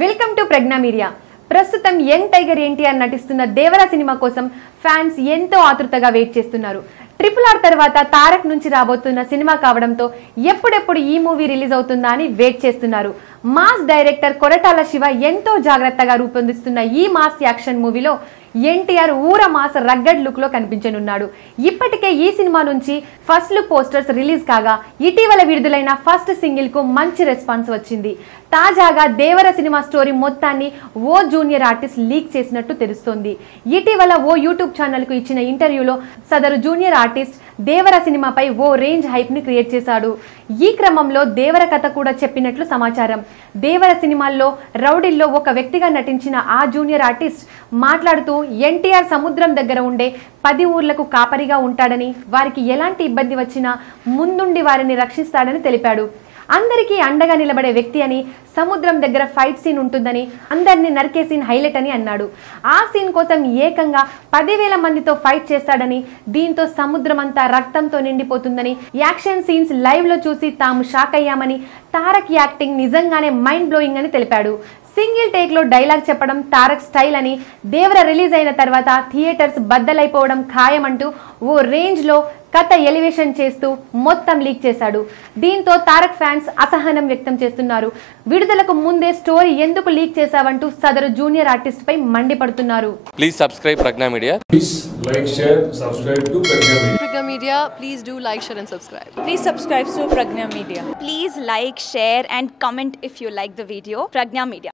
Welcome to Pragna media. ప్రస్తుతం young tiger NTR నటిస్తున్న Devara cinema కోసం ఫ్యాన్స్ ఎంతో ఆతృతగా వెయిట్ చేస్తున్నారు. RRR తర్వాత తారక్ నుంచి రాబోతున్న సినిమా కావడంతో ఎప్పుడెప్పుడు ఈ మూవీ రిలీజ్ అవుతుందా అని వెయిట్ చేస్తున్నారు. మాస్ డైరెక్టర్ కొరటాల శివ ఎంతో జాగ్రత్తగా రూపొందిస్తున్న ఈ మాస్ యాక్షన్ మూవీలో ఎన్టీఆర్ ఊర మాస్ రగ్గడ్ లుక్ లో కనిపించనున్నాడు. ఇప్పటికే ఈ సినిమా నుంచి ఫస్ట్ లుక్ పోస్టర్స్ రిలీజ్ కాగా ఇటీవల విడుదలైన ఫస్ట్ సింగిల్ కు మంచి రెస్పాన్స్ వచ్చింది. తాజాగా దేవర సినిమా స్టోరీ మొత్తాన్ని ఓ జూనియర్ ఆర్టిస్ట్ లీక్ చేసినట్టు తెలుస్తోంది. ఇటీవల ఓ యూట్యూబ్ ఛానల్ కు ఇచ్చిన ఇంటర్వ్యూలో సదరు జూనియర్ ఆర్టిస్ట్ దేవర సినిమాపై ఓ రేంజ్ హైప్ ని క్రియేట్ చేశాడు. ఈ క్రమంలో దేవర కథ కూడా చెప్పినట్లు సమాచారం. దేవర సినిమాల్లో రౌడీల్లో ఒక వ్యక్తిగా నటించిన ఆ జూనియర్ ఆర్టిస్ట్ మాట్లాడుతూ ఎన్టీఆర్ సముద్రం దగ్గర ఉండే 10 ఊర్లకు కాపరిగా ఉంటాడని, వారికి ఎలాంటి ఇబ్బంది వచ్చినా ముందుండి వారిని రక్షిస్తాడని తెలిపాడు. అందరికీ అండగా నిలబడే వ్యక్తి అని, సముద్రం దగ్గర ఫైట్ సీన్ ఉంటుందని, అందరినీ నరికే సీన్ హైలైట్ అని అన్నాడు. ఆ సీన్ కోసం ఏకంగా 10,000 మందితో ఫైట్ చేస్తాడని, దీంతో సముద్రం అంతా రక్తంతో నిండిపోతుందని, యాక్షన్ సీన్స్ లైవ్ లో చూసి తాము షాక్ అయ్యామని, తారక్ యాక్టింగ్ నిజంగానే మైండ్ బ్లోయింగ్ అని తెలిపాడు. సింగిల్ టేక్ లో డైలాగ్ చెప్పడం తారక్ స్టైల్ అని, దేవర రిలీజ్ అయిన తర్వాత థియేటర్స్ బద్దలైపోవడం ఖాయమంటూ ఓ రేంజ్ లో కథ ఎలివేషన్ చేస్తూ మొత్తం లీక్ చేశాడు. దీంతో తారక్ ఫ్యాన్స్ అసహనం వ్యక్తం చేస్తున్నారు. విడుదలకు ముందే స్టోరీ ఎందుకు లీక్ చేశావంటూ సదరు జూనియర్ ఆర్టిస్ట్ పై మండిపడుతున్నారు. Please subscribe Pragna Media. Please like, share, subscribe to Pragna Media. Pragna Media, please do like, share and subscribe. Please subscribe to Pragna Media. Please like, share and comment if you like the video. Pragna Media.